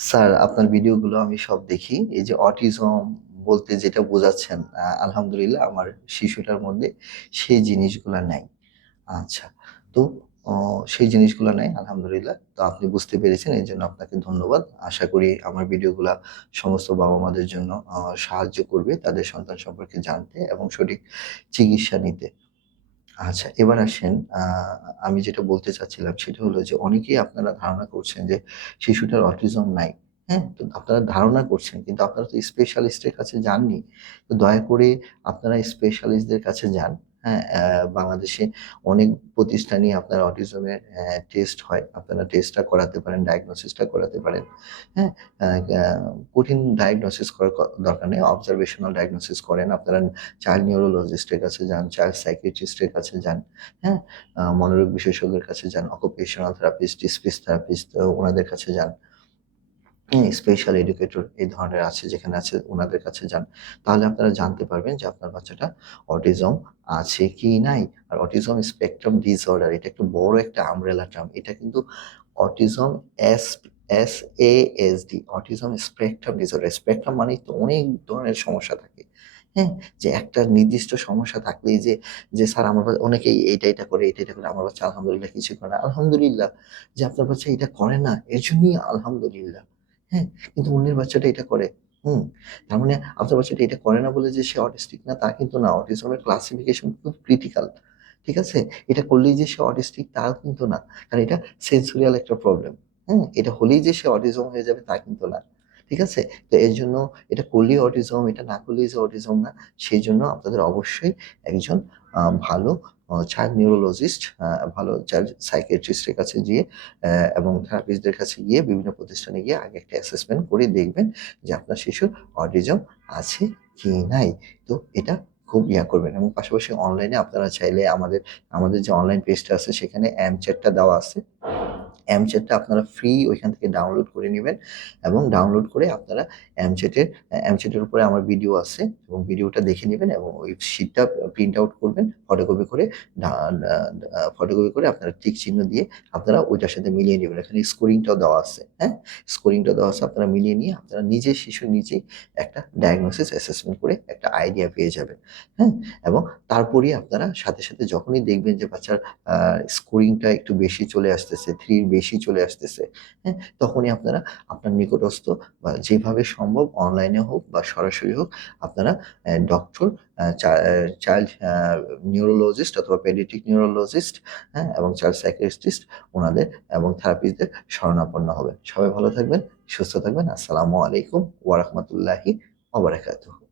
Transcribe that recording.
Sir, আপনার ভিডিওগুলো আমি সব দেখি। এই যে অটিজম বলতে যেটা বোঝাচ্ছেন আলহামদুলিল্লাহ আমার শিশুটার মধ্যে সেই জিনিসগুলো নাই। আচ্ছা। তো সেই জিনিসগুলো নাই, আলহামদুলিল্লাহ। তো আপনি বুঝতে পেরেছেন, এই জন্য আপনাকে ধন্যবাদ। আশা করি আমার ভিডিওগুলো সমস্ত বাবা-মাদের জন্য সাহায্য করবে তাদের সন্তান সম্পর্কে জানতে এবং সঠিক চিকিৎসা নিতে। আচ্ছা, এবার আসেন আমি যেটা বলতে চাচ্ছিলাম সেটা হলো যে অনেকেই আপনারা ধারণা করছেন যে শিশুটার অটিজম নাই। হ্যাঁ? তো আপনারা ধারণা করছেন কিন্তু আপনারা তো স্পেশালিস্টের কাছে যাননি। তো দয়া করে আপনারা স্পেশালিস্টদের কাছে যান। হ্যাঁ? বাংলাদেশে অনেক প্রতিষ্ঠানই আপনার অটিজমের টেস্ট হয়। আপনারা টেস্টটা করাতে পারেন, ডায়াগনোসিসটা করাতে পারেন। হ্যাঁ? কঠিন ডায়াগনোসিস করার দরকার নেই। অবজারভেশনাল ডায়াগনোসিস করেন। আপনারা চাইল্ড নিউরোলজিস্টের কাছে যান, চাইল্ড সাইকিয়াট্রিস্ট এর কাছে যান। হ্যাঁ? মনোরোগ বিশেষজ্ঞের কাছে যান, অকুপেশনাল থেরাপিস্ট, স্পিচ থেরাপিস্ট ওনাদের কাছে যান। স্পেশাল এডুকেটর এই ধরনের আছে যেখানে আছে ওনাদের কাছে যান। তাহলে আপনারা জানতে পারবেন যে আপনার বাচ্চাটা অটিজম আছে কি নাই। আর অটিজম স্পেকট্রাম ডিসঅর্ডার এটা একটু বড় একটা আমব্রেলা টার্ম। এটা কিন্তু autism S S A S D autism spectrum disorder. Spectrum মানেই তো অনেক ধরনের সমস্যা থাকে। হ্যাঁ? যে একটা নির্দিষ্ট সমস্যা থাকলেই যে, যে স্যার আমার বাচ্চা অনেকেই এইটা, এটা করে, এটা এটা করে আমার বাচ্চা আলহামদুলিল্লাহ কিছু করে না। আলহামদুলিল্লাহ যে আপনার বাচ্চা এটা করে না এর জন্যই আলহামদুলিল্লাহ। হ্যাঁ? কিন্তু অন্যের বাচ্চাটা এটা করে। হুম? তার মানে আপনার বাচ্চাটা এটা করে না বলে যে সে অটিস্টিক না, তা কিন্তু না। অটিজমের ক্লাসিফিকেশন খুব ক্রিটিক্যাল। ঠিক আছে? এটা করলেই যে সে অটিস্টিক তা কিন্তু না। কারণ এটা সেন্সোরিয়াল একটা প্রবলেম। হুম? এটা হলেই যে সে অটিজম হয়ে যাবে, তা কিন্তু না। ঠিক আছে? তো এর জন্য এটা করলেই অটিজম, এটা না করলেই অটিজম না। সেই জন্য আপনাদের অবশ্যই একজন ভালো চাইল্ড নিউরোলজিস্ট ভালো চাইল্ড সাইকিয়াট্রিস্ট এর কাছে গিয়ে এবং থেরাপিস্টদের কাছে গিয়ে বিভিন্ন প্রতিষ্ঠানে গিয়ে আগে একটা অ্যাসেসমেন্ট করে দেখবেন যে আপনার শিশুর অটিজম আছে কি নাই। তো এটা খুব ইয়া করবেন এবং পাশাপাশি অনলাইনে আপনারা চাইলে আমাদের, আমাদের যে অনলাইন পেজটা আছে সেখানে অ্যামচ্যাট চ্যাটটা দেওয়া আছে। অ্যামচ্যাট টা আপনারা ফ্রি ওইখান থেকে ডাউনলোড করে নিবেন এবং ডাউনলোড করে আপনারা অ্যামচ্যাটের অ্যা অ্যামচ্যাটের উপরে আমার ভিডিও আছে এবং ভিডিওটা দেখে নিবেন এবং ওই শিটটা প্রিন্ট আউট করবেন ফটোকপি করে ফটোকপি করে আপনারা টিক চিহ্ন দিয়ে আপনারা ওইটার সাথে মিলিয়ে নিবেন। এখানে স্কোরিংটাও দেওয়া আছে। হ্যাঁ? স্কোরিংটা দেওয়া আছে আপনারা মিলিয়ে নিয়ে আপনারা নিজে শিশু নিজেই একটা ডায়াগনোসিস অ্যাসেসমেন্ট করে একটা আইডিয়া পেয়ে যাবেন। হ্যাঁ? এবং তারপরেই আপনারা সাথে, সাথে যখনই দেখবেন যে বাচ্চার স্কোরিংটা একটু বেশি চলে আসতেছে, 3 এর বেশি চলে আসতেছে, হ্যাঁ? তখনই আপনারা আপনার নিকটস্থ বা যেভাবে সম্ভব অনলাইনে হোক বা সরাসরি হোক আপনারা ডক্টর চাইল্ড নিউরোলজিস্ট অথবা পেডিয়াট্রিক নিউরোলজিস্ট, হ্যাঁ? এবং চাইল্ড সাইকিয়াট্রিস্ট ওনাদের এবং থেরাপিস্টদের শরণাপন্ন হবেন। সবাই ভালো থাকবেন, সুস্থ থাকবেন। আসসালামু আলাইকুম ওয়া রাহমাতুল্লাহি ওয়া বারাকাতুহু।